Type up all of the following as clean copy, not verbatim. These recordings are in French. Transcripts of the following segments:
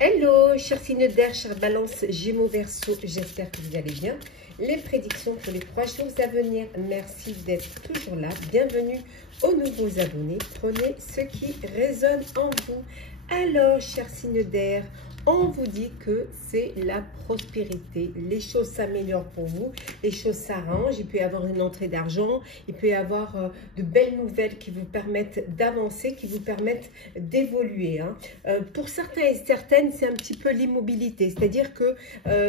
Hello, chers signes d'air, chers balances, gémeaux, verseau, j'espère que vous allez bien. Les prédictions pour les 3 jours à venir, merci d'être toujours là. Bienvenue aux nouveaux abonnés. Prenez ce qui résonne en vous. Alors, chers signes d'air, on vous dit que c'est la prospérité. Les choses s'améliorent pour vous, les choses s'arrangent. Il peut y avoir une entrée d'argent, il peut y avoir de belles nouvelles qui vous permettent d'avancer, qui vous permettent d'évoluer. Pour certains et certaines, c'est un petit peu l'immobilité. C'est-à-dire que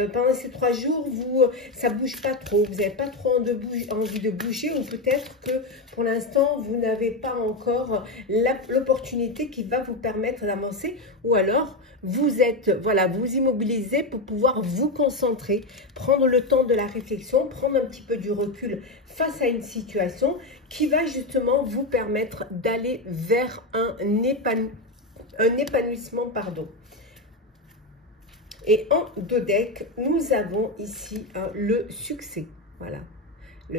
pendant ces 3 jours, ça ne bouge pas trop. Vous n'avez pas trop envie de bouger, ou peut-être que pour l'instant, vous n'avez pas encore l'opportunité qui va vous permettre d'avancer, ou alors vous êtes, voilà, vous immobilisez pour pouvoir vous concentrer, prendre le temps de la réflexion, prendre un petit peu du recul face à une situation qui va justement vous permettre d'aller vers un épanouissement, pardon. Et en dos deck, nous avons ici le succès, voilà.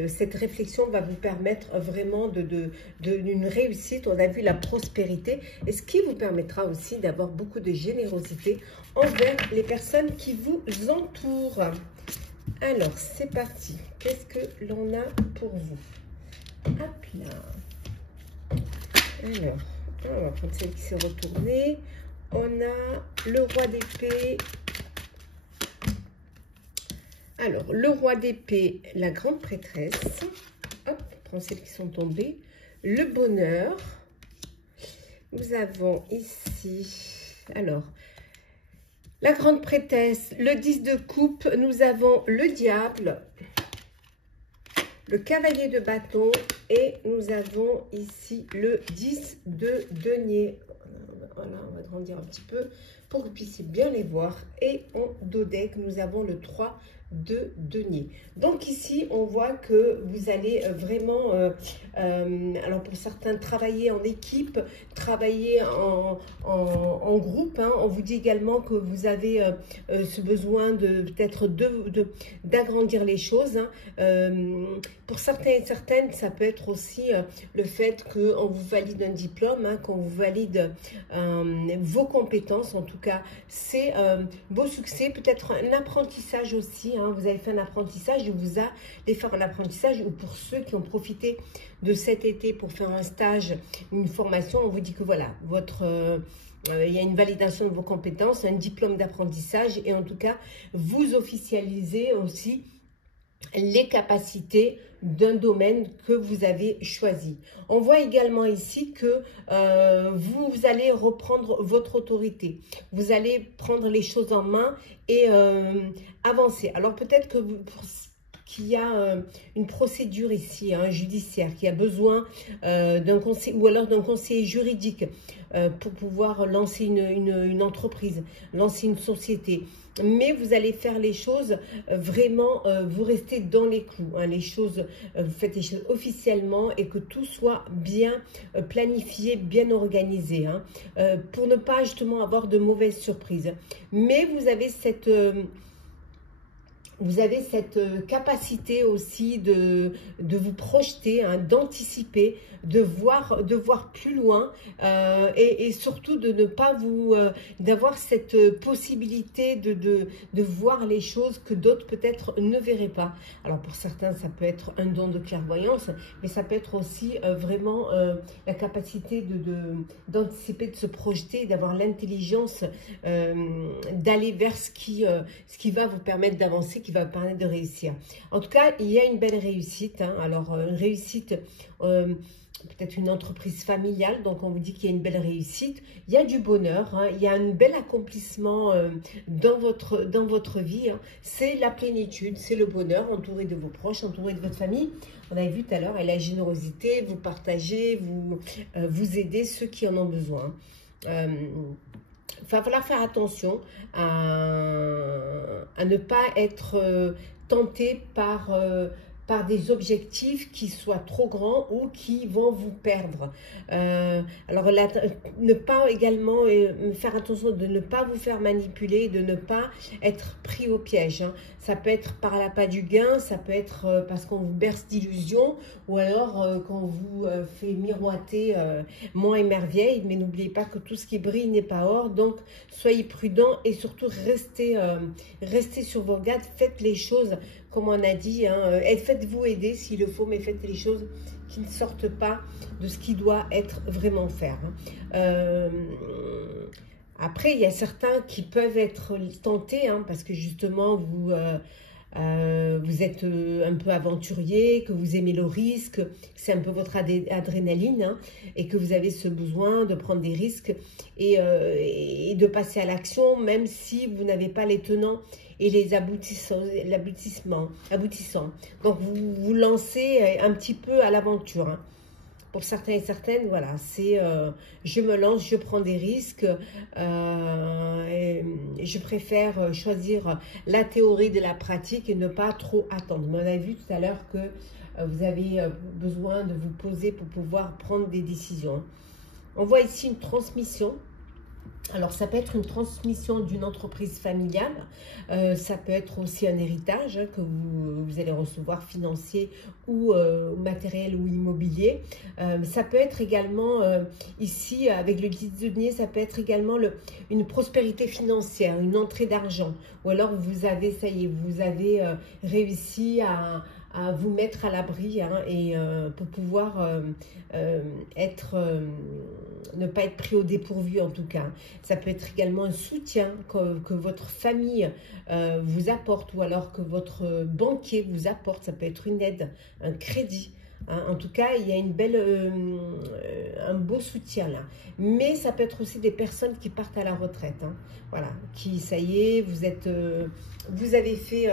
Cette réflexion va vous permettre vraiment d'une réussite. On a vu la prospérité, et ce qui vous permettra aussi d'avoir beaucoup de générosité envers les personnes qui vous entourent. Alors, c'est parti. Qu'est-ce que l'on a pour vous? Hop là. Alors, on va prendre celle qui s'est retournée. On a le roi d'épée. Alors, le roi d'épée, la grande prêtresse, hop, prends celles qui sont tombées, le bonheur, nous avons ici, alors, la grande prêtresse, le 10 de coupe, nous avons le diable, le cavalier de bâton, et nous avons ici le 10 de denier. Voilà, on va grandir un petit peu pour que vous puissiez bien les voir. Et en dos deck, nous avons le 3 de denier. Donc ici, on voit que vous allez vraiment, alors pour certains, travailler en équipe, travailler en groupe. On vous dit également que vous avez ce besoin de peut-être d'agrandir les choses. Pour certains et certaines, ça peut être aussi le fait qu'on vous valide un diplôme, qu'on vous valide vos compétences. En tout cas, c'est vos succès, peut-être un apprentissage aussi. Vous avez fait un apprentissage, vous allez faire un apprentissage, ou pour ceux qui ont profité de cet été pour faire un stage, une formation, on vous dit que voilà, il y a une validation de vos compétences, un diplôme d'apprentissage, et en tout cas, vous officialisez aussi les capacités d'un domaine que vous avez choisi. On voit également ici que vous allez reprendre votre autorité. Vous allez prendre les choses en main et avancer. Alors peut-être que qu'il y a une procédure ici, judiciaire, qui a besoin d'un conseil, ou alors d'un conseiller juridique pour pouvoir lancer une entreprise, lancer une société. Mais vous allez faire les choses vraiment, vous restez dans les clous. Les choses, vous faites les choses officiellement, et que tout soit bien planifié, bien organisé, pour ne pas justement avoir de mauvaises surprises. Mais vous avez cette capacité aussi de vous projeter, d'anticiper, de voir plus loin, et surtout de ne pas d'avoir cette possibilité de voir les choses que d'autres peut-être ne verraient pas. Alors pour certains, ça peut être un don de clairvoyance, mais ça peut être aussi vraiment la capacité d'anticiper, de se projeter, d'avoir l'intelligence d'aller vers ce qui va vous permettre d'avancer, qui va vous permettre de réussir. En tout cas, il y a une belle réussite. Alors, une réussite, peut-être une entreprise familiale, donc on vous dit qu'il y a une belle réussite. Il y a du bonheur, il y a un bel accomplissement dans votre vie. C'est la plénitude, c'est le bonheur, entouré de vos proches, entouré de votre famille. On avait vu tout à l'heure, et la générosité, vous partagez, vous aidez ceux qui en ont besoin. Il va falloir faire attention à ne pas être tenté par par des objectifs qui soient trop grands ou qui vont vous perdre. Alors, ne pas également faire attention de ne pas vous faire manipuler, de ne pas être pris au piège. Hein. Ça peut être par l'appât du gain, ça peut être parce qu'on vous berce d'illusions ou alors qu'on vous fait miroiter Mont et merveille. Mais n'oubliez pas que tout ce qui brille n'est pas or. Donc, soyez prudents et surtout restez sur vos gardes. Faites les choses comme on a dit, hein, faites-vous aider s'il le faut, mais faites les choses qui ne sortent pas de ce qui doit être vraiment faire. Hein. Après, il y a certains qui peuvent être tentés, hein, parce que justement, vous êtes un peu aventurier, que vous aimez le risque, c'est un peu votre adrénaline, hein, et que vous avez ce besoin de prendre des risques et de passer à l'action, même si vous n'avez pas les tenants et les aboutissants. Donc, vous vous lancez un petit peu à l'aventure. Hein. Pour certains et certaines, voilà, c'est je me lance, je prends des risques. Et je préfère choisir la théorie de la pratique et ne pas trop attendre. Mais on a vu tout à l'heure que vous avez besoin de vous poser pour pouvoir prendre des décisions. On voit ici une transmission. Alors, ça peut être une transmission d'une entreprise familiale, ça peut être aussi un héritage hein, que vous allez recevoir financier ou matériel ou immobilier. Ça peut être également, ici, avec le 10 de denier, ça peut être également une prospérité financière, une entrée d'argent. Ou alors, vous avez, ça y est, vous avez réussi à vous mettre à l'abri hein, et pour pouvoir ne pas être pris au dépourvu en tout cas. Ça peut être également un soutien que votre famille vous apporte ou alors que votre banquier vous apporte. Ça peut être une aide, un crédit. Hein. En tout cas, il y a un beau soutien là. Mais ça peut être aussi des personnes qui partent à la retraite. Hein. Voilà, qui, ça y est, vous avez fait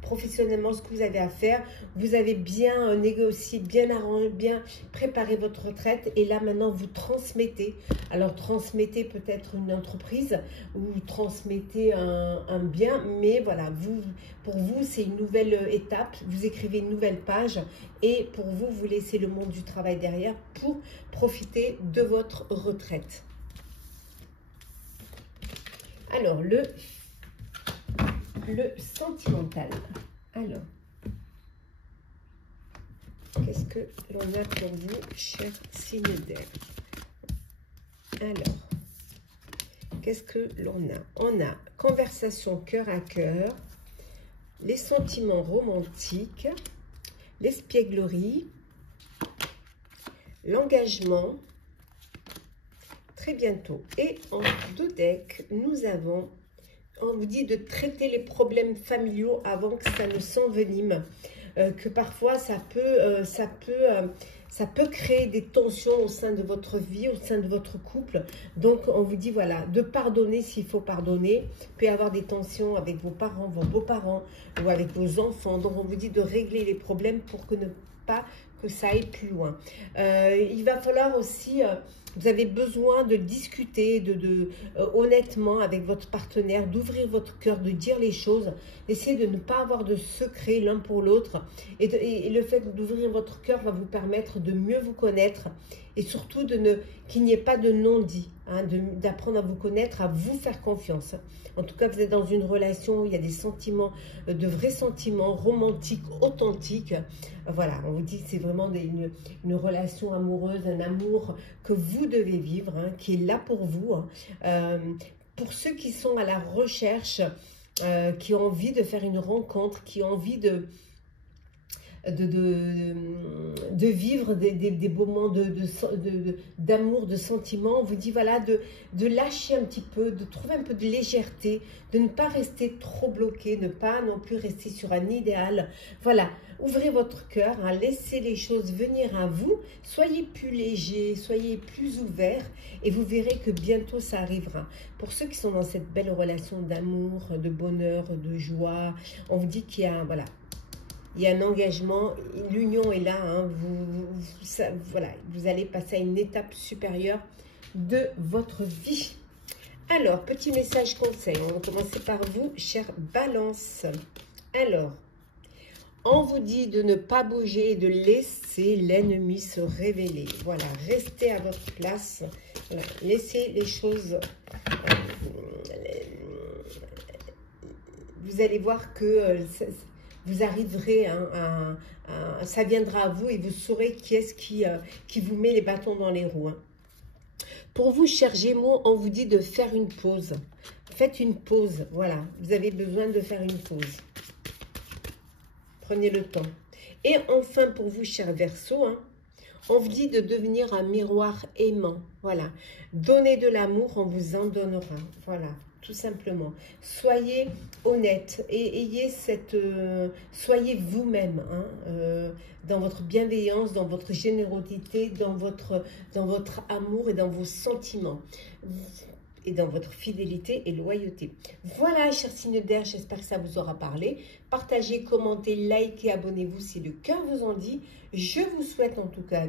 professionnellement ce que vous avez à faire. Vous avez bien négocié, bien arrangé, bien préparé votre retraite. Et là, maintenant, vous transmettez. Alors, transmettez peut-être une entreprise ou transmettez un bien. Mais voilà, pour vous, c'est une nouvelle étape. Vous écrivez une nouvelle page. Et pour vous, vous laissez le monde du travail derrière pour profiter de votre retraite. Alors, le sentimental. Alors, qu'est-ce que l'on a pour vous, cher signe d'air? Alors, qu'est-ce que l'on a? On a conversation cœur à cœur, les sentiments romantiques, l'espièglerie, l'engagement, très bientôt. Et en deux decks, nous avons, on vous dit de traiter les problèmes familiaux avant que ça ne s'envenime, que parfois ça peut créer des tensions au sein de votre vie, au sein de votre couple. Donc, on vous dit, voilà, de pardonner s'il faut pardonner. Il peut y avoir des tensions avec vos parents, vos beaux-parents ou avec vos enfants. Donc, on vous dit de régler les problèmes pour que ça aille plus loin. Il va falloir aussi... vous avez besoin de discuter honnêtement avec votre partenaire, d'ouvrir votre cœur, de dire les choses, d'essayer de ne pas avoir de secrets l'un pour l'autre. Et le fait d'ouvrir votre cœur va vous permettre de mieux vous connaître et surtout qu'il n'y ait pas de non-dit, hein, d'apprendre à vous connaître, à vous faire confiance. En tout cas, vous êtes dans une relation où il y a des sentiments, de vrais sentiments romantiques, authentiques. Voilà, on vous dit que c'est vraiment une relation amoureuse, un amour que vous devez vivre, hein, qui est là pour vous. Hein. Pour ceux qui sont à la recherche, qui ont envie de faire une rencontre, qui ont envie de vivre des moments d'amour, de sentiments, on vous dit voilà, de lâcher un petit peu, de trouver un peu de légèreté, de ne pas rester trop bloqué, ne pas non plus rester sur un idéal. Voilà, ouvrez votre cœur, hein, laissez les choses venir à vous, soyez plus léger, soyez plus ouvert et vous verrez que bientôt ça arrivera. Pour ceux qui sont dans cette belle relation d'amour, de bonheur, de joie, on vous dit qu'il y a, voilà, il y a un engagement, l'union est là, hein, voilà, vous allez passer à une étape supérieure de votre vie. Alors, petit message conseil, on va commencer par vous, chère Balance. Alors, On vous dit de ne pas bouger et de laisser l'ennemi se révéler. Voilà, restez à votre place. Voilà, laissez les choses... vous allez voir que vous arriverez ça viendra à vous et vous saurez qui est-ce qui vous met les bâtons dans les roues. Hein. Pour vous, chers Gémeaux, on vous dit de faire une pause. Faites une pause, voilà. Vous avez besoin de faire une pause. Prenez le temps. Et enfin, pour vous, chers Verseaux, hein, on vous dit de devenir un miroir aimant. Voilà. Donnez de l'amour, on vous en donnera. Voilà. Tout simplement. Soyez honnête et ayez soyez vous-même hein, dans votre bienveillance, dans votre générosité, dans votre amour et dans vos sentiments et dans votre fidélité et loyauté. Voilà, chers signes d'air, j'espère que ça vous aura parlé. Partagez, commentez, likez, abonnez-vous si le cœur vous en dit. Je vous souhaite en tout cas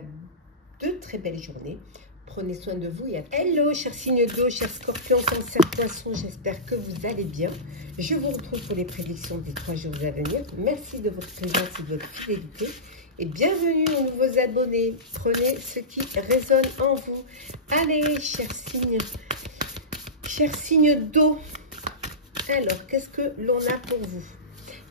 de très belles journées. Prenez soin de vous et à... Hello, chers signes d'eau, chers scorpions, cancer, poissons, j'espère que vous allez bien. Je vous retrouve pour les prédictions des 3 jours à venir. Merci de votre présence et de votre fidélité. Et bienvenue aux nouveaux abonnés. Prenez ce qui résonne en vous. Allez, chers signes d'eau. Alors, qu'est-ce que l'on a pour vous?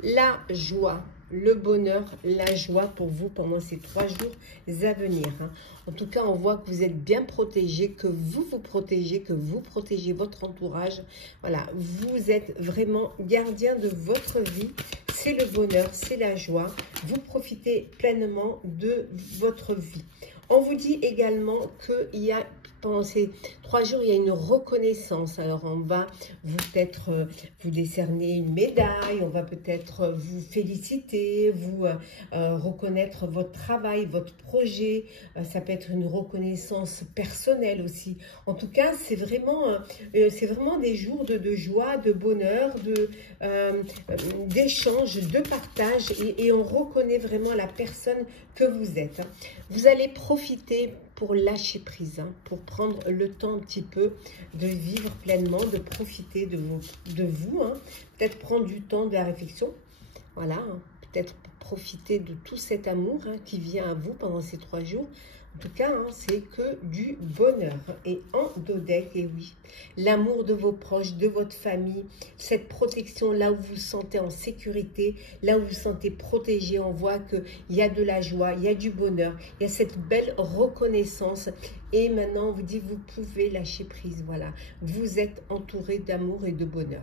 La joie. Le bonheur, la joie pour vous pendant ces 3 jours à venir. Hein. En tout cas, on voit que vous êtes bien protégés, que vous vous protégez, que vous protégez votre entourage. Voilà, vous êtes vraiment gardien de votre vie. C'est le bonheur, c'est la joie. Vous profitez pleinement de votre vie. On vous dit également qu'il y a, pendant ces 3 jours, il y a une reconnaissance. Alors, on va peut-être vous décerner une médaille, on va peut-être vous féliciter, vous reconnaître votre travail, votre projet. Ça peut être une reconnaissance personnelle aussi. En tout cas, c'est vraiment des jours de joie, de bonheur, d'échange, de partage. Et on reconnaît vraiment la personne que vous êtes. Vous allez profiter pour lâcher prise, hein, pour prendre le temps un petit peu de vivre pleinement, de profiter de vous, hein, peut-être prendre du temps de la réflexion, voilà, hein, peut-être profiter de tout cet amour hein, qui vient à vous pendant ces 3 jours. En tout cas, hein, c'est que du bonheur. Et en dodec, et oui, l'amour de vos proches, de votre famille, cette protection là où vous vous sentez en sécurité, là où vous vous sentez protégé, on voit qu'il y a de la joie, il y a du bonheur, il y a cette belle reconnaissance. Et maintenant, on vous dit, vous pouvez lâcher prise, voilà. Vous êtes entouré d'amour et de bonheur.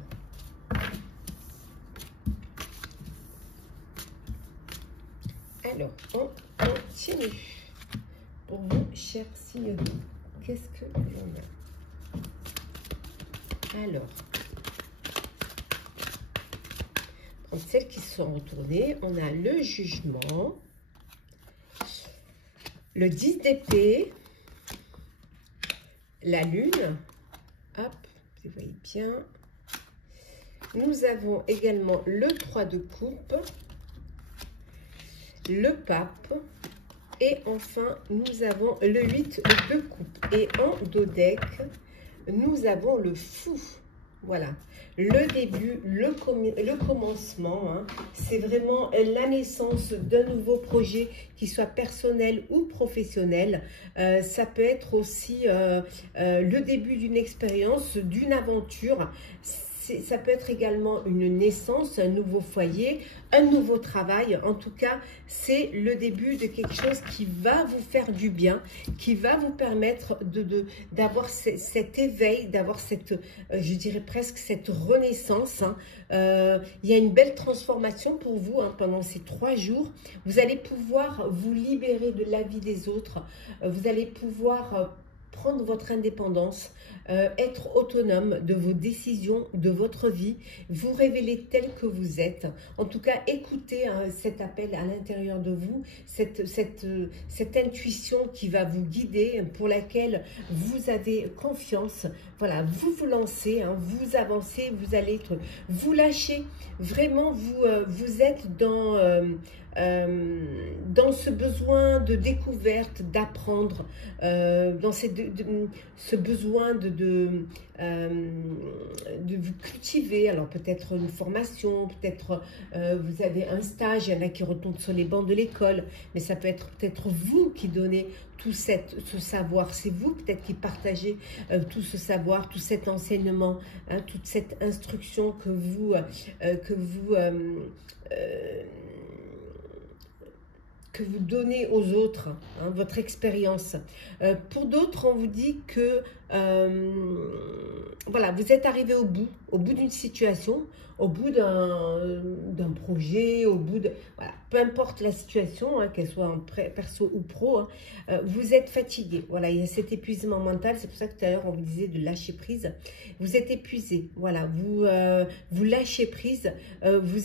Alors, on continue. Pour vous, chers signes d'eau, qu'est-ce que l'on a? Alors, pour celles qui sont retournées, on a le jugement, le 10 d'épée, la lune, hop, vous voyez bien. Nous avons également le 3 de coupe, le pape. Et enfin, nous avons le 8 de coupe. Et en dodec, nous avons le fou. Voilà. Le début, le commencement. Hein, c'est vraiment la naissance d'un nouveau projet, qui soit personnel ou professionnel. Ça peut être aussi le début d'une expérience, d'une aventure. Ça peut être également une naissance, un nouveau foyer, un nouveau travail. En tout cas, c'est le début de quelque chose qui va vous faire du bien, qui va vous permettre d'avoir cet éveil, d'avoir cette, je dirais presque cette renaissance. Hein. Il y a une belle transformation pour vous hein, pendant ces 3 jours. Vous allez pouvoir vous libérer de la vie des autres. Vous allez pouvoir prendre votre indépendance, être autonome de vos décisions, de votre vie, vous révéler tel que vous êtes. En tout cas, écoutez hein, cet appel à l'intérieur de vous, cette intuition qui va vous guider, pour laquelle vous avez confiance. Voilà, vous vous lancez, hein, vous avancez, vous allez être, vous lâchez. Vraiment, vous êtes dans ce besoin de découverte, d'apprendre, dans ce besoin de vous cultivez. Alors peut-être une formation, peut-être vous avez un stage, il y en a qui retournent sur les bancs de l'école, mais ça peut être peut-être vous qui donnez tout ce savoir. C'est vous peut-être qui partagez tout ce savoir, tout cet enseignement, hein, toute cette instruction que vous donnez aux autres, hein, votre expérience. Pour d'autres, on vous dit que voilà, vous êtes arrivé au bout d'une situation, au bout d'un projet, au bout de... Voilà, peu importe la situation, hein, qu'elle soit en perso ou pro, hein, vous êtes fatigué. Voilà, il y a cet épuisement mental, c'est pour ça que tout à l'heure, on vous disait de lâcher prise. Vous êtes épuisé, voilà, vous lâchez prise, vous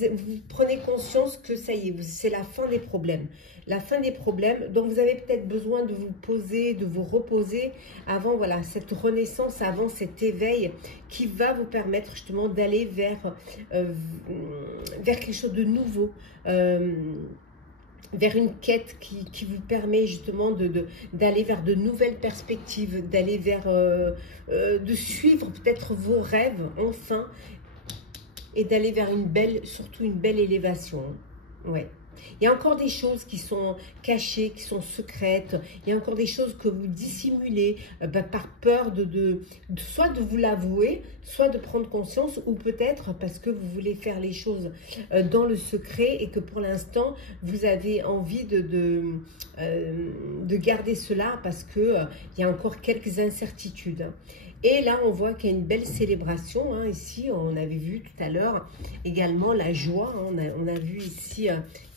prenez conscience que ça y est, c'est la fin des problèmes. La fin des problèmes, donc vous avez peut-être besoin de vous poser, de vous reposer avant, voilà, cette renaissance, avant cet éveil qui va vous permettre justement d'aller vers quelque chose de nouveau, vers une quête qui vous permet justement d'aller vers de nouvelles perspectives, d'aller vers, de suivre peut-être vos rêves enfin, et d'aller vers surtout une belle élévation. Ouais. Il y a encore des choses qui sont cachées, qui sont secrètes. Il y a encore des choses que vous dissimulez par peur soit de vous l'avouer, soit de prendre conscience, ou peut-être parce que vous voulez faire les choses dans le secret et que pour l'instant, vous avez envie de garder cela parce qu'il y a encore quelques incertitudes. Et là, on voit qu'il y a une belle célébration. Hein, ici, on avait vu tout à l'heure également la joie. Hein, on a vu ici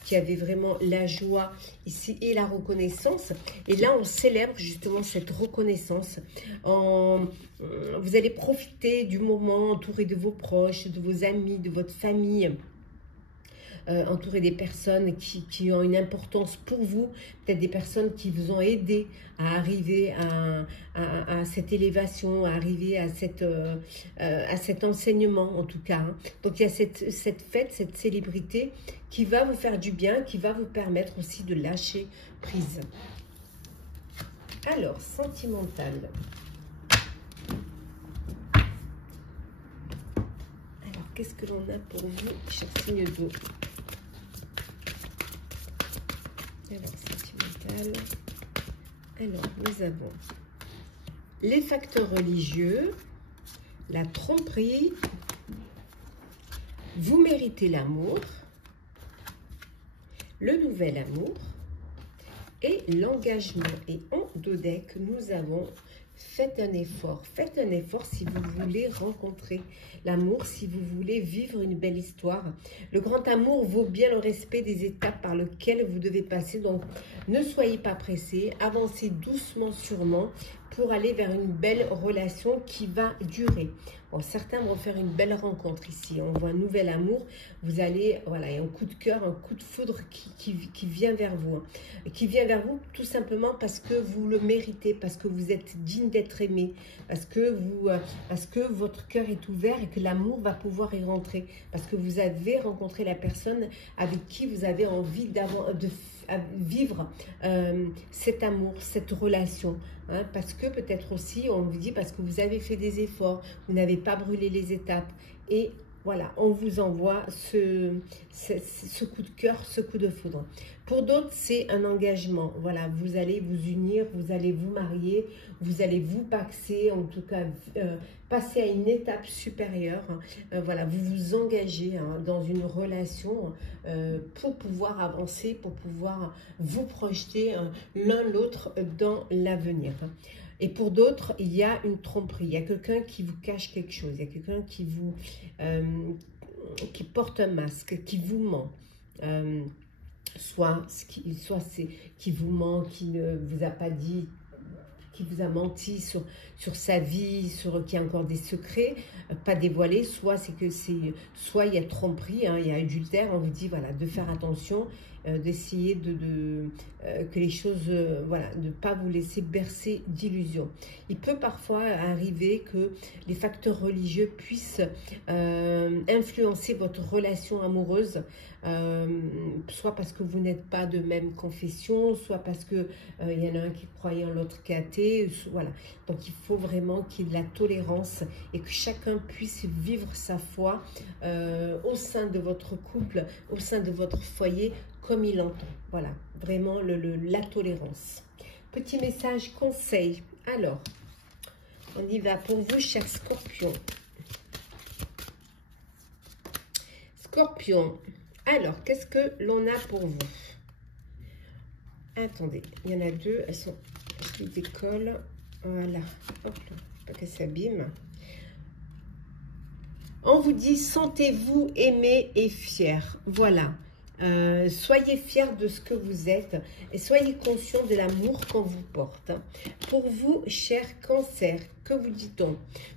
qu'il y avait vraiment la joie ici et la reconnaissance. Et là, on célèbre justement cette reconnaissance. Vous allez profiter du moment entouré de vos proches, de vos amis, de votre famille. Entouré des personnes qui ont une importance pour vous, peut-être des personnes qui vous ont aidé à arriver à cette élévation, à arriver à cet enseignement en tout cas. Hein. Donc il y a cette fête, cette célébrité qui va vous faire du bien, qui va vous permettre aussi de lâcher prise. Alors, sentimental. Alors, qu'est-ce que l'on a pour vous, cher signe d'eau? Alors, sentimental. Alors, nous avons les facteurs religieux, la tromperie, vous méritez l'amour, le nouvel amour et l'engagement. Et en dos deck, nous avons faites un effort. Faites un effort si vous voulez rencontrer l'amour, si vous voulez vivre une belle histoire. Le grand amour vaut bien le respect des étapes par lesquelles vous devez passer. Donc, ne soyez pas pressés. Avancez doucement, sûrement, pour aller vers une belle relation qui va durer. Bon, certains vont faire une belle rencontre ici. On voit un nouvel amour. Vous allez, voilà, il y a un coup de cœur, un coup de foudre qui vient vers vous. Hein. Qui vient vers vous tout simplement parce que vous le méritez, parce que vous êtes digne d'être aimé, parce que votre cœur est ouvert et que l'amour va pouvoir y rentrer. Parce que vous avez rencontré la personne avec qui vous avez envie de vivre cet amour, cette relation. Hein, parce que peut-être aussi, on vous dit, parce que vous avez fait des efforts, vous n'avez pas brûlé les étapes. Et voilà, on vous envoie ce coup de cœur, ce coup de foudre. Pour d'autres, c'est un engagement. Voilà, vous allez vous unir, vous allez vous marier, vous allez vous paxer, en tout cas, passer à une étape supérieure. Voilà, vous vous engagez hein, dans une relation pour pouvoir avancer, pour pouvoir vous projeter l'un l'autre dans l'avenir. Et pour d'autres, il y a une tromperie. Il y a quelqu'un qui vous cache quelque chose. Il y a quelqu'un qui porte un masque, qui vous ment. Soit c'est qui vous ment, qui ne vous a pas dit, qui vous a menti sur sa vie, qu'il y a encore des secrets pas dévoilés, soit il y a tromperie, hein, il y a adultère, on vous dit voilà, de faire attention, d'essayer que les choses, voilà, de ne pas vous laisser bercer d'illusions. Il peut parfois arriver que les facteurs religieux puissent influencer votre relation amoureuse, soit parce que vous n'êtes pas de même confession, soit parce que il y en a un qui est croyant, l'autre qui est athée, prospérité, voilà. Donc il faut vraiment qu'il y ait de la tolérance et que chacun puisse vivre sa foi au sein de votre couple, au sein de votre foyer, comme il entend. Voilà, vraiment la tolérance. Petit message conseil. Alors, on y va pour vous, chers scorpions. Scorpion, alors, qu'est-ce que l'on a pour vous? Attendez, il y en a deux, elles sont, je les décolle, voilà, hop là, pas qu'elles s'abîment. On vous dit, sentez-vous aimé et fier, voilà. Soyez fiers de ce que vous êtes et soyez conscients de l'amour qu'on vous porte. Pour vous, cher Cancer, que vous dit-on?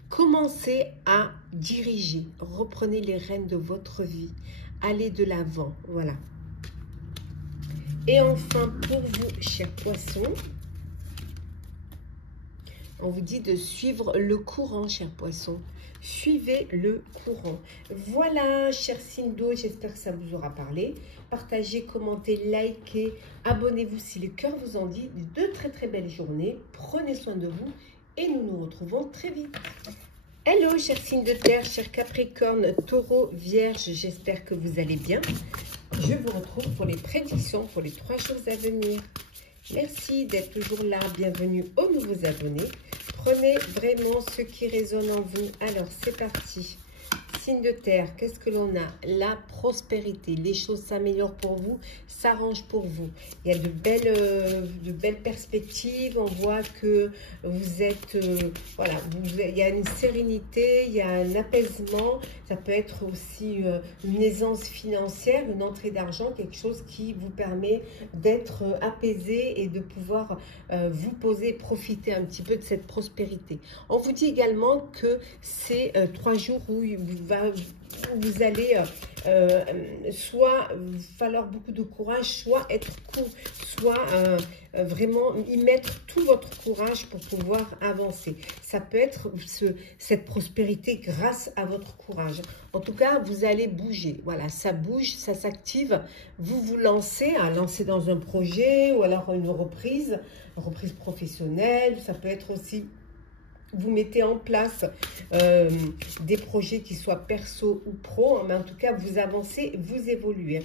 Commencez à diriger, reprenez les rênes de votre vie, allez de l'avant, voilà. Et enfin, pour vous, chers Poissons, on vous dit de suivre le courant, chers Poissons. Suivez le courant. Voilà, chers signes d'eau, j'espère que ça vous aura parlé. Partagez, commentez, likez, abonnez-vous si le cœur vous en dit. De très très belles journées. Prenez soin de vous et nous nous retrouvons très vite. Hello, chers signes de terre, chers Capricorne, Taureau, Vierge, j'espère que vous allez bien. Je vous retrouve pour les prédictions pour les 3 jours à venir. Merci d'être toujours là. Bienvenue aux nouveaux abonnés. Prenez vraiment ce qui résonne en vous. Alors, c'est parti. Signe de terre, qu'est-ce que l'on a? La prospérité. Les choses s'améliorent pour vous, s'arrangent pour vous. Il y a de belles perspectives. On voit que vous êtes, voilà, il y a une sérénité, il y a un apaisement. Ça peut être aussi une aisance financière, une entrée d'argent, quelque chose qui vous permet d'être apaisé et de pouvoir vous poser, profiter un petit peu de cette prospérité. On vous dit également que c'est 3 jours où vous allez soit falloir beaucoup de courage, soit être court, soit vraiment y mettre tout votre courage pour pouvoir avancer. Ça peut être cette prospérité grâce à votre courage. En tout cas, vous allez bouger. Voilà, ça bouge, ça s'active. Vous vous lancez, dans un projet ou alors une reprise professionnelle. Ça peut être aussi... Vous mettez en place des projets qui soient perso ou pro, mais en tout cas, vous avancez, vous évoluez.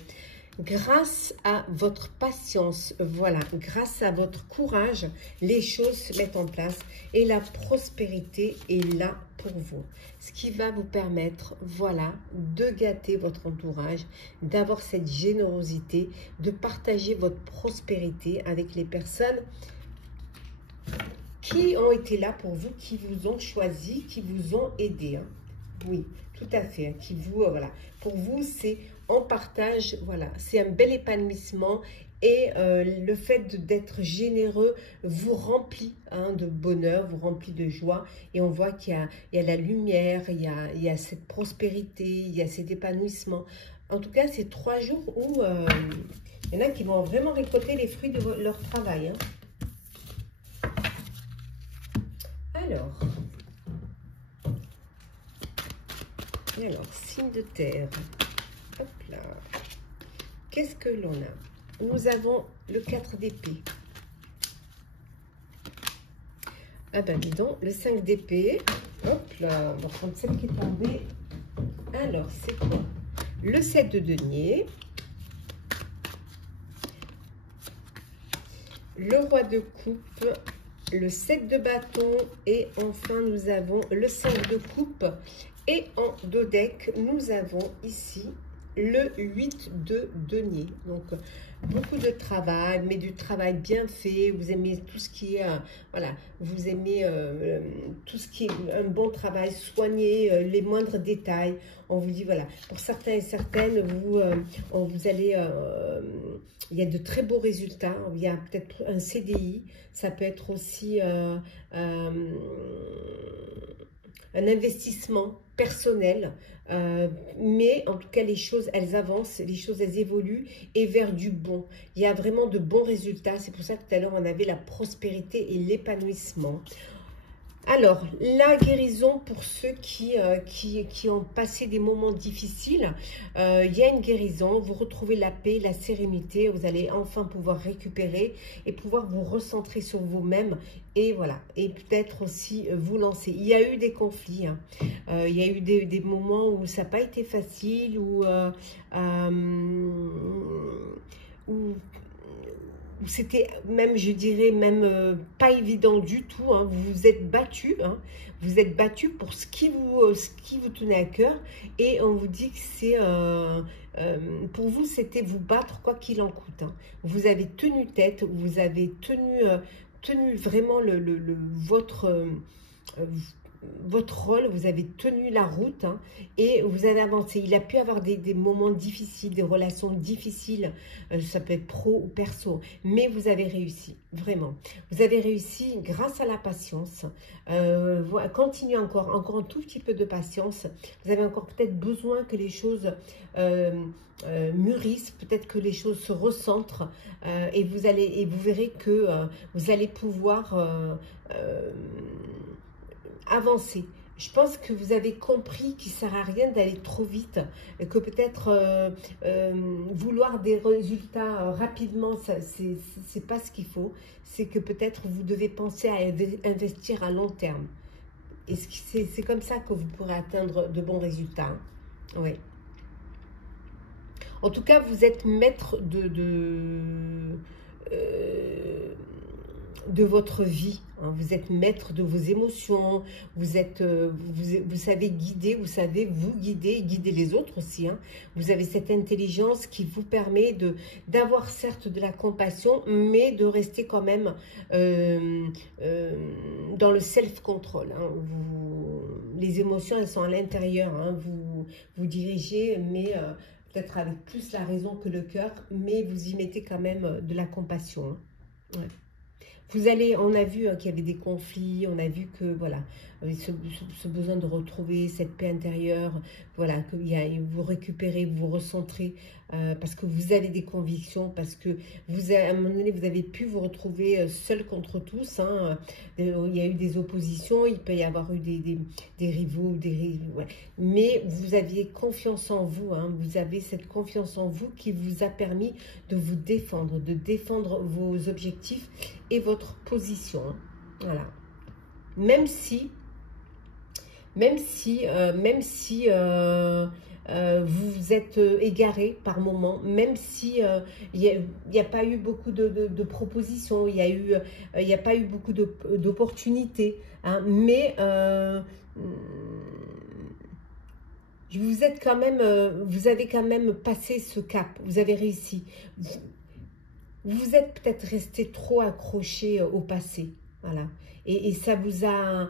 Grâce à votre patience, voilà, grâce à votre courage, les choses se mettent en place et la prospérité est là pour vous. Ce qui va vous permettre, voilà, de gâter votre entourage, d'avoir cette générosité, de partager votre prospérité avec les personnes qui ont été là pour vous, qui vous ont choisi, qui vous ont aidé. Hein. Oui, tout à fait. Hein, qui vous, voilà. Pour vous, c'est en partage, voilà. C'est un bel épanouissement et le fait d'être généreux vous remplit de bonheur, vous remplit de joie. Et on voit qu'il y a la lumière, il y a cette prospérité, il y a cet épanouissement. En tout cas, c'est 3 jours où il y en a qui vont vraiment récolter les fruits de leur travail. Hein. Alors, signe de terre. Hop là. Qu'est-ce que l'on a? Nous avons le 4 d'épée. Ah ben, dis donc, le 5 d'épée. Hop là, on va prendre celle qui est tombée. Alors, c'est quoi? Le 7 de denier. Le roi de coupe. Le 7 de bâton et enfin nous avons le 5 de coupe et en dos deck nous avons ici le 8 de denier. Donc beaucoup de travail, mais du travail bien fait. Vous aimez tout ce qui est voilà, vous aimez tout ce qui est un bon travail, soigner les moindres détails. On vous dit voilà, pour certains et certaines, vous allez il y a de très beaux résultats. Il y a peut-être un CDI, ça peut être aussi un investissement personnel, mais en tout cas les choses elles avancent, les choses elles évoluent et vers du bon. Il y a vraiment de bons résultats. C'est pour ça que tout à l'heure on avait la prospérité et l'épanouissement. Alors, la guérison pour ceux qui ont passé des moments difficiles, il y a une guérison, vous retrouvez la paix, la sérénité, vous allez enfin pouvoir récupérer et pouvoir vous recentrer sur vous-même et voilà, et peut-être aussi vous lancer. Il y a eu des conflits, hein. Il y a eu des moments où ça n'a pas été facile, où c'était même, je dirais, même pas évident du tout, hein. Vous vous êtes battu, hein. Vous êtes battu pour ce qui vous tenait à cœur. Et on vous dit que c'est, pour vous, c'était vous battre quoi qu'il en coûte, hein. Vous avez tenu tête, vous avez tenu vraiment votre rôle, vous avez tenu la route, hein, et vous avez avancé. Il a pu avoir des moments difficiles, des relations difficiles, ça peut être pro ou perso, mais vous avez réussi, vraiment. Vous avez réussi grâce à la patience. Voilà, continuez encore un tout petit peu de patience. Vous avez encore peut-être besoin que les choses mûrissent, peut-être que les choses se recentrent, et vous verrez que vous allez pouvoir avancer. Je pense que vous avez compris qu'il ne sert à rien d'aller trop vite, que peut-être vouloir des résultats rapidement, c'est pas ce qu'il faut. C'est que peut-être vous devez penser à investir à long terme. Et c'est comme ça que vous pourrez atteindre de bons résultats, hein. Oui. En tout cas, vous êtes maître de votre vie, hein. Vous êtes maître de vos émotions, vous savez guider, vous savez vous guider et guider les autres aussi, hein. Vous avez cette intelligence qui vous permet d'avoir certes de la compassion, mais de rester quand même dans le self-control, hein. Les émotions, elles sont à l'intérieur, hein. Vous dirigez, mais peut-être avec plus la raison que le cœur, mais vous y mettez quand même de la compassion, hein. Ouais. On a vu, hein, qu'il y avait des conflits, on a vu que, voilà, ce besoin de retrouver cette paix intérieure, voilà, que vous récupérez, vous recentrez, parce que vous avez des convictions, parce que à un moment donné, vous avez pu vous retrouver seul contre tous, hein. Il y a eu des oppositions, il peut y avoir eu des rivaux, ouais. Mais vous aviez confiance en vous, hein, vous avez cette confiance en vous qui vous a permis de vous défendre, de défendre vos objectifs et votre position, hein. Voilà. Même si vous vous êtes égaré par moment, même si il n'y a pas eu beaucoup de propositions, il n'y a pas eu beaucoup d'opportunités, hein, mais vous avez quand même passé ce cap, vous avez réussi. Vous êtes peut-être resté trop accroché au passé, voilà. Et ça vous a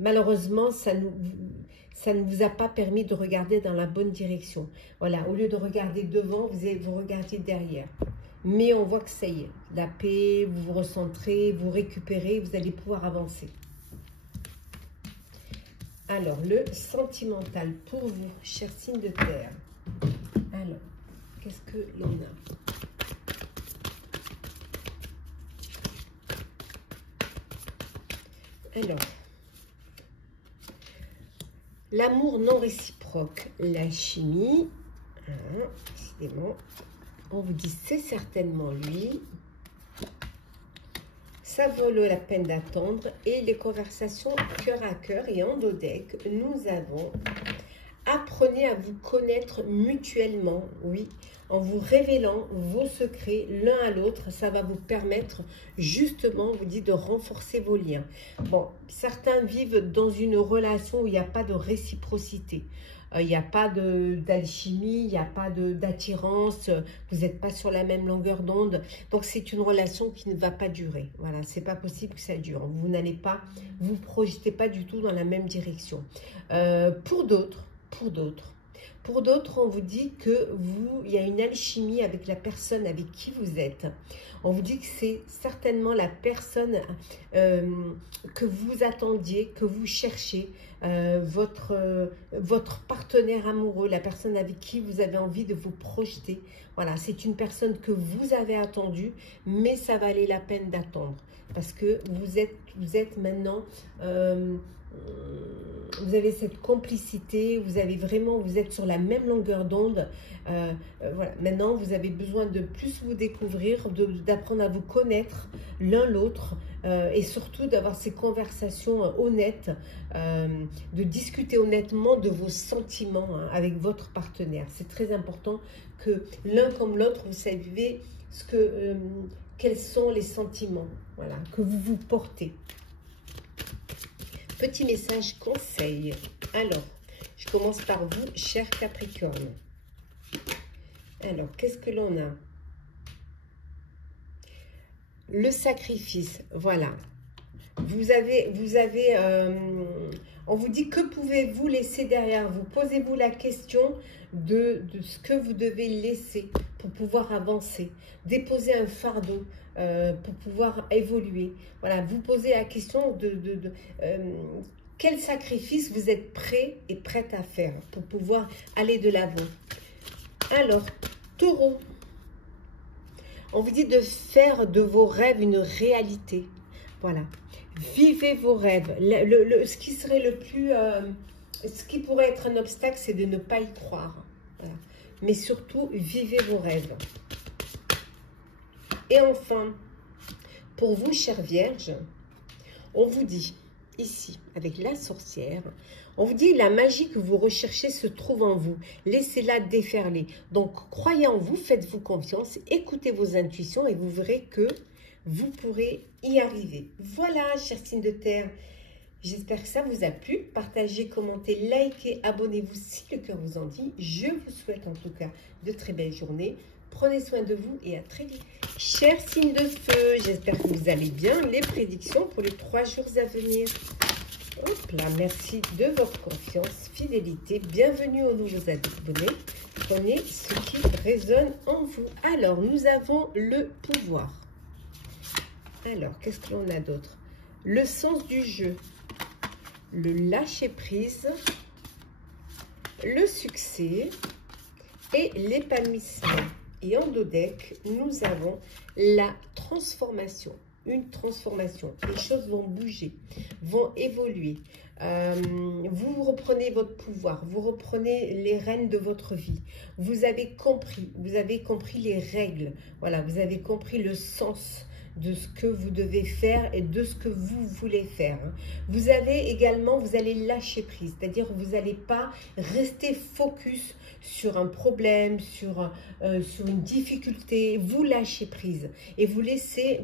malheureusement, ça ne vous a pas permis de regarder dans la bonne direction. Voilà, au lieu de regarder devant, vous regardez derrière. Mais on voit que ça y est, la paix, vous vous recentrez, vous récupérez, vous allez pouvoir avancer. Alors, le sentimental pour vous, chers signes de terre. Alors, qu'est-ce que l'on a? Alors, l'amour non réciproque, l'alchimie, hein, décidément, on vous dit c'est certainement lui, ça vaut la peine d'attendre, et les conversations cœur à cœur et en dodeck, nous avons apprenez à vous connaître mutuellement, oui, en vous révélant vos secrets l'un à l'autre. Ça va vous permettre justement, on vous dit, de renforcer vos liens. Bon, certains vivent dans une relation où il n'y a pas de réciprocité. Il n'y a pas d'alchimie, il n'y a pas d'attirance, vous n'êtes pas sur la même longueur d'onde. Donc, c'est une relation qui ne va pas durer. Voilà, c'est pas possible que ça dure. Vous n'allez pas, vous projetez pas du tout dans la même direction. Pour d'autres, on vous dit que il y a une alchimie avec la personne avec qui vous êtes. On vous dit que c'est certainement la personne que vous attendiez, que vous cherchez, votre partenaire amoureux, la personne avec qui vous avez envie de vous projeter. Voilà, c'est une personne que vous avez attendue, mais ça valait la peine d'attendre. parce que vous êtes maintenant, vous avez cette complicité, vous êtes sur la même longueur d'onde. Voilà. Maintenant, vous avez besoin de plus vous découvrir, d'apprendre à vous connaître l'un l'autre, et surtout d'avoir ces conversations honnêtes, de discuter honnêtement de vos sentiments hein, avec votre partenaire. C'est très important que l'un comme l'autre, vous savez quels sont les sentiments voilà, que vous vous portez. Petit message conseil. Alors, je commence par vous, cher Capricorne. Alors, qu'est-ce que l'on a? Le sacrifice, voilà. On vous dit que pouvez-vous laisser derrière vous. Posez-vous la question de ce que vous devez laisser pour pouvoir avancer. Déposer un fardeau pour pouvoir évoluer. Voilà, vous posez la question de quel sacrifice vous êtes prêt et prête à faire pour pouvoir aller de l'avant. Alors, Taureau, on vous dit de faire de vos rêves une réalité. Voilà. Vivez vos rêves. Ce qui serait le plus... ce qui pourrait être un obstacle, c'est de ne pas y croire. Voilà. Mais surtout, vivez vos rêves. Et enfin, pour vous, chère Vierge, on vous dit, ici, avec la sorcière, on vous dit, la magie que vous recherchez se trouve en vous. Laissez-la déferler. Donc, croyez en vous, faites-vous confiance, écoutez vos intuitions et vous verrez que vous pourrez y arriver. Voilà, chers signes de terre. J'espère que ça vous a plu. Partagez, commentez, likez, abonnez-vous si le cœur vous en dit. Je vous souhaite en tout cas de très belles journées. Prenez soin de vous et à très vite. Chers signes de feu, j'espère que vous allez bien. Les prédictions pour les 3 jours à venir. Hop là, merci de votre confiance, fidélité. Bienvenue aux nouveaux abonnés. Prenez ce qui résonne en vous. Alors, nous avons le pouvoir. Alors, qu'est-ce que l'on a d'autre? Le sens du jeu, le lâcher-prise, le succès et l'épanouissement. Et en dos deck, nous avons la transformation. Une transformation. Les choses vont bouger, vont évoluer. Vous reprenez votre pouvoir, vous reprenez les rênes de votre vie. Vous avez compris les règles. Voilà, vous avez compris le sens de ce que vous devez faire et de ce que vous voulez faire. Vous allez lâcher prise, c'est-à-dire vous n'allez pas rester focus sur un problème, sur une difficulté. Vous lâchez prise et vous laissez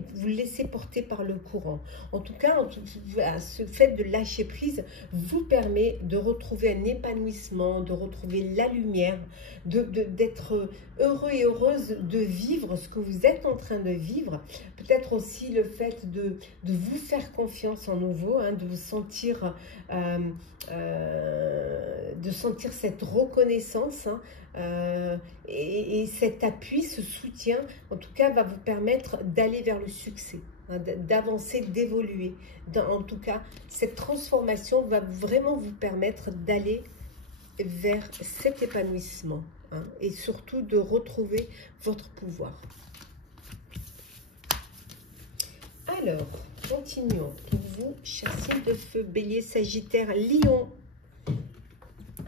porter par le courant. En tout cas, ce fait de lâcher prise vous permet de retrouver un épanouissement, de retrouver la lumière, d'être heureux et heureuse de vivre ce que vous êtes en train de vivre. Peut-être aussi le fait de vous faire confiance en nouveau, hein, de vous sentir, cette reconnaissance, hein, et cet appui, ce soutien, en tout cas, va vous permettre d'aller vers le succès, hein, d'avancer, d'évoluer. En tout cas, cette transformation va vraiment vous permettre d'aller vers cet épanouissement, hein, et surtout de retrouver votre pouvoir. Alors, continuons. Pour vous, chers signes de feu, Bélier, Sagittaire, Lion.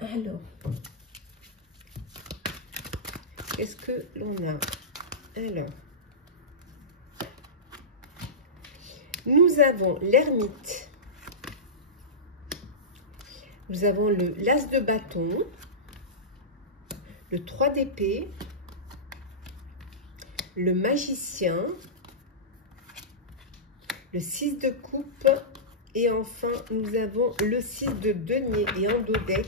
Alors, qu'est-ce que l'on a? Alors, nous avons l'ermite. Nous avons l'as de bâton, le 3 d'épée, le magicien, le 6 de coupe et enfin nous avons le 6 de denier. Et en dos deck,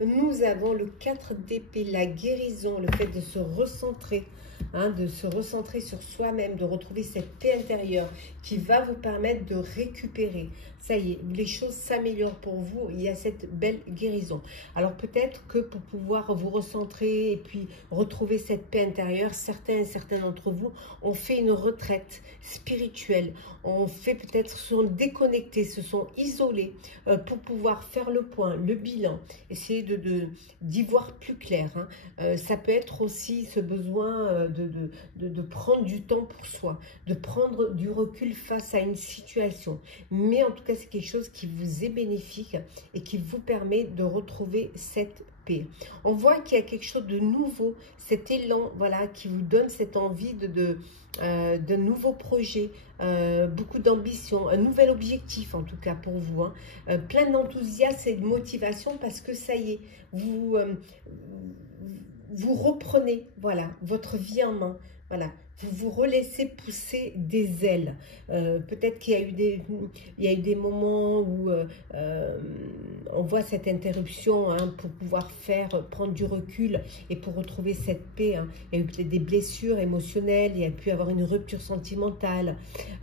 nous avons le 4 d'épée, la guérison, le fait de se recentrer, hein, de se recentrer sur soi-même, de retrouver cette paix intérieure qui va vous permettre de récupérer. Ça y est, les choses s'améliorent pour vous, il y a cette belle guérison. Alors peut-être que pour pouvoir vous recentrer et puis retrouver cette paix intérieure, certains d'entre vous ont fait une retraite spirituelle, sont déconnectés, se sont isolés pour pouvoir faire le point, le bilan, essayer d'y voir plus clair, hein. Ça peut être aussi ce besoin de prendre du temps pour soi, de prendre du recul face à une situation. Mais en tout cas, c'est quelque chose qui vous est bénéfique et qui vous permet de retrouver cette paix. On voit qu'il y a quelque chose de nouveau, cet élan, voilà, qui vous donne cette envie de nouveaux projets, beaucoup d'ambition, un nouvel objectif en tout cas pour vous, hein. Plein d'enthousiasme et de motivation parce que ça y est, vous reprenez, voilà, votre vie en main, voilà. Vous vous relaissez pousser des ailes. Peut-être qu'il y a eu des moments où on voit cette interruption, hein, pour pouvoir prendre du recul et pour retrouver cette paix, hein. Il y a eu peut-être des blessures émotionnelles, il y a pu avoir une rupture sentimentale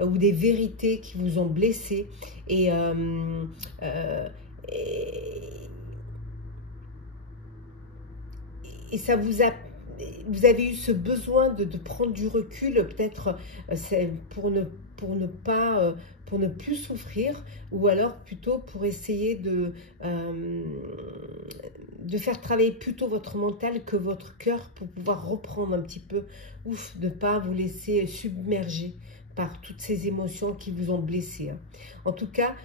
ou des vérités qui vous ont blessé. Et ça vous avez eu ce besoin de prendre du recul, peut-être pour ne plus souffrir, ou alors plutôt pour essayer de faire travailler plutôt votre mental que votre cœur pour pouvoir reprendre un petit peu, de ne pas vous laisser submerger par toutes ces émotions qui vous ont blessé, hein. En tout cas,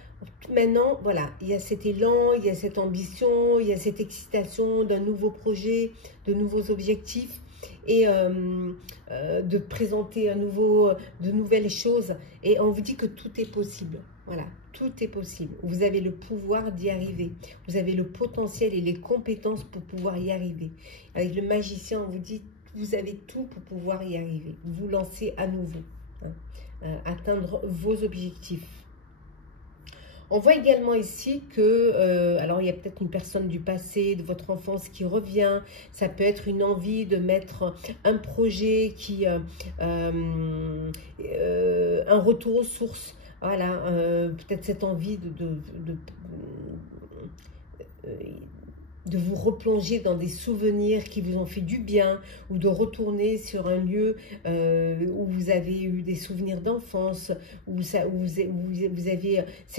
maintenant, voilà, il y a cet élan, il y a cette ambition, il y a cette excitation d'un nouveau projet, de nouveaux objectifs et de présenter de nouvelles choses. Et on vous dit que tout est possible. Voilà, tout est possible. Vous avez le pouvoir d'y arriver. Vous avez le potentiel et les compétences pour pouvoir y arriver. Avec le magicien, on vous dit, vous avez tout pour pouvoir y arriver. Vous lancez à nouveau, hein, atteindre vos objectifs. On voit également ici que, alors il y a peut-être une personne du passé, de votre enfance qui revient. Ça peut être une envie de mettre un projet un retour aux sources. Voilà, peut-être cette envie de vous replonger dans des souvenirs qui vous ont fait du bien, ou de retourner sur un lieu où vous avez eu des souvenirs d'enfance, c'est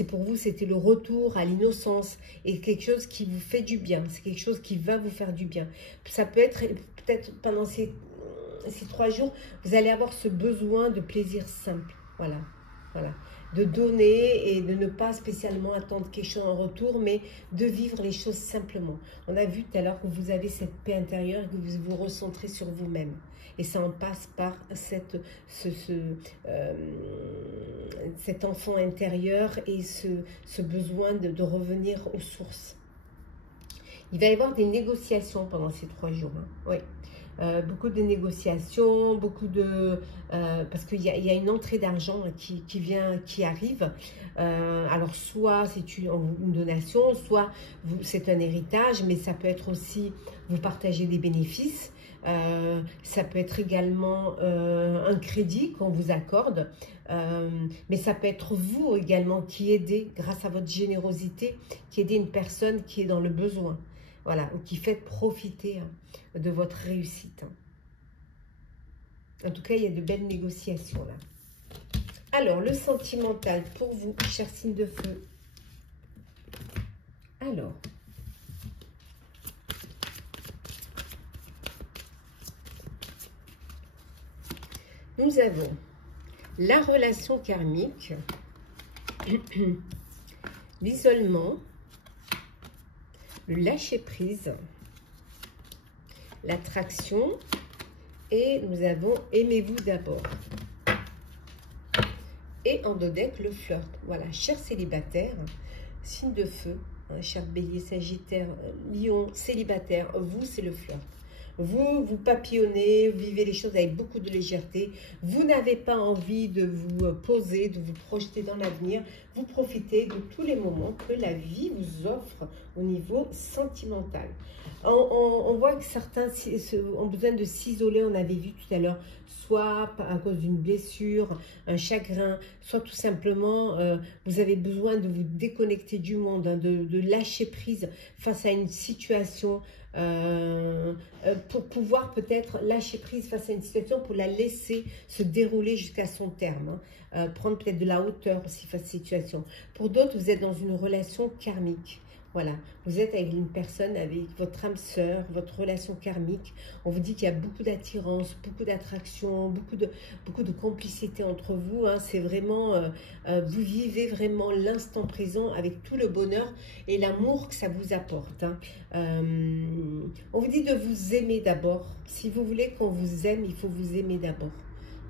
pour vous, c'était le retour à l'innocence, et quelque chose qui vous fait du bien, c'est quelque chose qui va vous faire du bien. Ça peut être, peut-être pendant ces 3 jours, vous allez avoir ce besoin de plaisir simple, voilà, de donner et de ne pas spécialement attendre quelque chose en retour, mais de vivre les choses simplement. On a vu tout à l'heure que vous avez cette paix intérieure et que vous vous recentrez sur vous-même. Et ça en passe par cet enfant intérieur et ce besoin de revenir aux sources. Il va y avoir des négociations pendant ces 3 jours, hein. Oui. Beaucoup de négociations, parce qu'il y a une entrée d'argent qui arrive. Alors soit c'est une donation, soit c'est un héritage, mais ça peut être aussi vous partagez des bénéfices. Ça peut être également un crédit qu'on vous accorde, mais ça peut être vous également qui aidez, grâce à votre générosité, qui aidez une personne qui est dans le besoin. Voilà, ou qui fait profiter, hein, de votre réussite. En tout cas, il y a de belles négociations là. Alors, le sentimental pour vous, chers signes de feu. Alors, nous avons la relation karmique, l'isolement, le lâcher-prise, l'attraction, et nous avons aimez-vous d'abord. Et en dodec, le flirt. Voilà, chers célibataires, signe de feu, hein, chers bélier, sagittaire, lion, célibataire, vous, c'est le flirt. Vous papillonnez, vous vivez les choses avec beaucoup de légèreté. Vous n'avez pas envie de vous poser, de vous projeter dans l'avenir. Vous profitez de tous les moments que la vie vous offre au niveau sentimental. On voit que certains ont besoin de s'isoler, on avait vu tout à l'heure, soit à cause d'une blessure, un chagrin, soit tout simplement, vous avez besoin de vous déconnecter du monde, hein, de lâcher prise face à une situation, pour pouvoir peut-être lâcher prise face à une situation, pour la laisser se dérouler jusqu'à son terme, hein. Prendre peut-être de la hauteur aussi face à cette situation. Pour d'autres, vous êtes dans une relation karmique. Voilà, vous êtes avec une personne, avec votre âme sœur, votre relation karmique. On vous dit qu'il y a beaucoup d'attirance, beaucoup d'attraction, beaucoup de complicité entre vous. Hein. C'est vraiment, vous vivez vraiment l'instant présent avec tout le bonheur et l'amour que ça vous apporte. Hein. On vous dit de vous aimer d'abord. Si vous voulez qu'on vous aime, il faut vous aimer d'abord.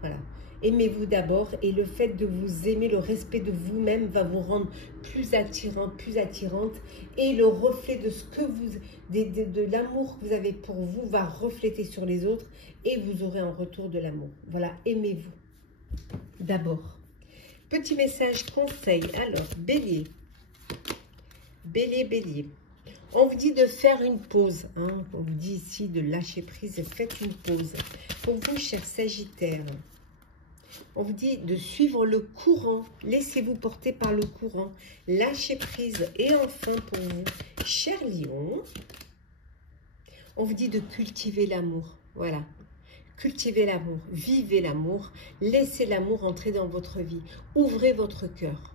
Voilà. Aimez-vous d'abord et le fait de vous aimer, le respect de vous-même va vous rendre plus attirant, plus attirante et le reflet de ce que vous, de l'amour que vous avez pour vous va refléter sur les autres et vous aurez en retour de l'amour. Voilà, aimez-vous d'abord. Petit message conseil. Alors, Bélier. Bélier, Bélier. On vous dit de faire une pause. Hein. On vous dit ici de lâcher prise. Faites une pause. Pour vous, chers Sagittaires. On vous dit de suivre le courant. Laissez-vous porter par le courant. Lâchez prise. Et enfin, pour vous, cher Lion, on vous dit de cultiver l'amour. Voilà. Cultivez l'amour. Vivez l'amour. Laissez l'amour entrer dans votre vie. Ouvrez votre cœur.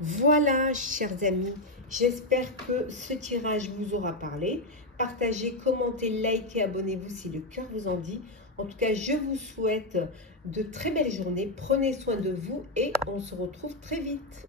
Voilà, chers amis. J'espère que ce tirage vous aura parlé. Partagez, commentez, likez, abonnez-vous si le cœur vous en dit. En tout cas, je vous souhaite de très belles journées. Prenez soin de vous et on se retrouve très vite.